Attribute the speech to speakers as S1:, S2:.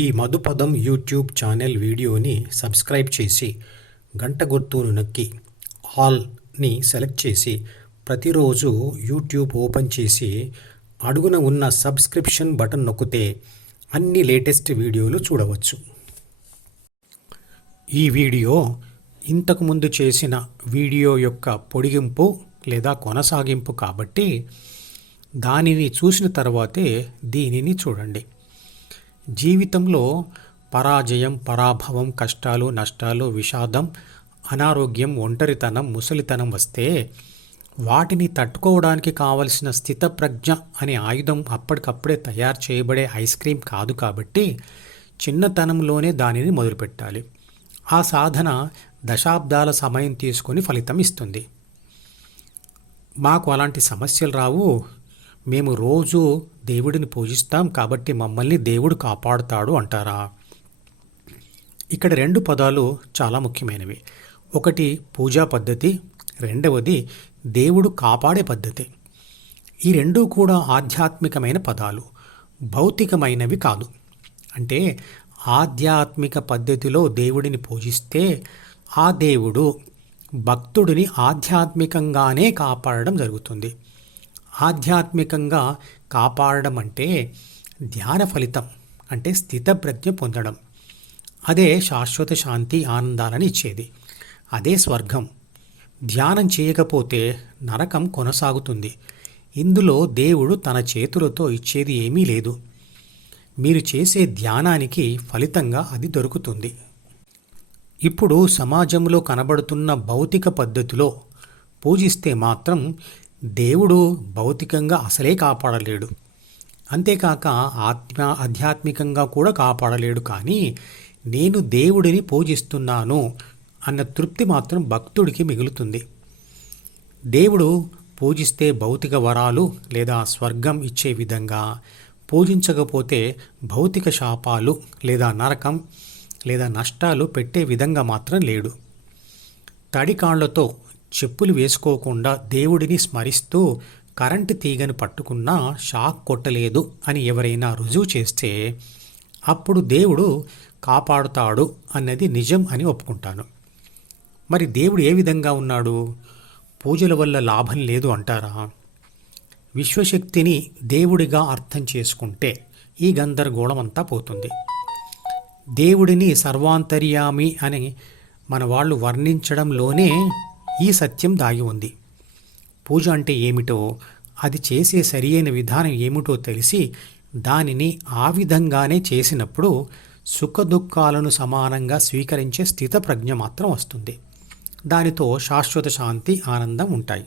S1: ఈ మధుపదం YouTube channel వీడియోని సబ్స్క్రైబ్ చేసి గంట గుర్తును నొక్కి ఆల్ని సెలెక్ట్ చేసి ప్రతిరోజు యూట్యూబ్ ఓపెన్ చేసి అడుగున ఉన్న సబ్స్క్రిప్షన్ బటన్ నొక్కితే అన్ని లేటెస్ట్ వీడియోలు చూడవచ్చు. ఈ వీడియో ఇంతకుముందు చేసిన వీడియో యొక్క పొడిగింపు లేదా కొనసాగింపు కాబట్టి దానిని చూసిన తర్వాతే దీనిని చూడండి. జీవితంలో పరాజయం పరాభవం కష్టాలు నష్టాలు విషాదం అనారోగ్యం ఒంటరితనం ముసలితనం వస్తే వాటిని తట్టుకోవడానికి కావలసిన స్థితప్రజ్ఞ అనే ఆయుధం అప్పటికప్పుడే తయారు చేయబడే ఐస్ క్రీం కాదు కాబట్టి చిన్నతనంలోనే దానిని మొదలుపెట్టాలి. ఆ సాధన దశాబ్దాల సమయం తీసుకొని ఫలితం ఇస్తుంది. మాకు అలాంటి సమస్యలు రావు. మేము రోజు దేవుడిని పూజిస్తాం కాబట్టి మమ్మల్ని దేవుడు కాపాడుతాడు అంటారా? ఇక్కడ రెండు పదాలు చాలా ముఖ్యమైనవి. ఒకటి పూజా పద్ధతి రెండవది దేవుడు కాపాడే పద్ధతి. ఈ రెండూ కూడా ఆధ్యాత్మికమైన పదాలు భౌతికమైనవి కాదు. అంటే ఆధ్యాత్మిక పద్ధతిలో దేవుడిని పూజిస్తే ఆ దేవుడు భక్తుడిని ఆధ్యాత్మికంగానే కాపాడడం జరుగుతుంది. ఆధ్యాత్మికంగా కాపాడడం అంటే ధ్యాన ఫలితం అంటే స్థితప్రజ్ఞ పొందడం. అదే శాశ్వత శాంతి ఆనందాలని ఇచ్చేది. అదే స్వర్గం. ధ్యానం చేయకపోతే నరకం కొనసాగుతుంది. ఇందులో దేవుడు తన చేతులతో ఇచ్చేది ఏమీ లేదు. మీరు చేసే ధ్యానానికి ఫలితంగా అది దొరుకుతుంది. ఇప్పుడు సమాజంలో కనబడుతున్న భౌతిక పద్ధతిలో పూజిస్తే మాత్రం దేవుడు భౌతికంగా అసలే కాపాడలేడు. అంతేకాక ఆత్మ ఆధ్యాత్మికంగా కూడా కాపాడలేడు. కానీ నేను దేవుడిని పూజిస్తున్నాను అన్న తృప్తి మాత్రం భక్తుడికి మిగులుతుంది. దేవుడు పూజిస్తే భౌతిక వరాలు లేదా స్వర్గం ఇచ్చే విధంగా పూజించకపోతే భౌతిక శాపాలు లేదా నరకం లేదా నష్టాలు పెట్టే విధంగా మాత్రం లేడు. తడి కాళ్ళతో చెప్పులు వేసుకోకుండా దేవుడిని స్మరిస్తూ కరెంటు తీగను పట్టుకున్నా షాక్ కొట్టలేదు అని ఎవరైనా రుజువు చేస్తే అప్పుడు దేవుడు కాపాడుతాడు అన్నది నిజం అని ఒప్పుకుంటాను. మరి దేవుడు ఏ విధంగా ఉన్నాడు? పూజల వల్ల లాభం లేదు అంటారా? విశ్వశక్తిని దేవుడిగా అర్థం చేసుకుంటే ఈ గందరగోళం అంతా పోతుంది. దేవుడిని సర్వాంతర్యామి అని మన వాళ్ళు వర్ణించడంలోనే ఈ సత్యం దాగి ఉంది. పూజ అంటే ఏమిటో అది చేసే సరియైన విధానం ఏమిటో తెలిసి దానిని ఆ విధంగానే చేసినప్పుడు సుఖదుఖాలను సమానంగా స్వీకరించే స్థిత ప్రజ్ఞ మాత్రం వస్తుంది. దానితో శాశ్వత శాంతి ఆనందం ఉంటాయి.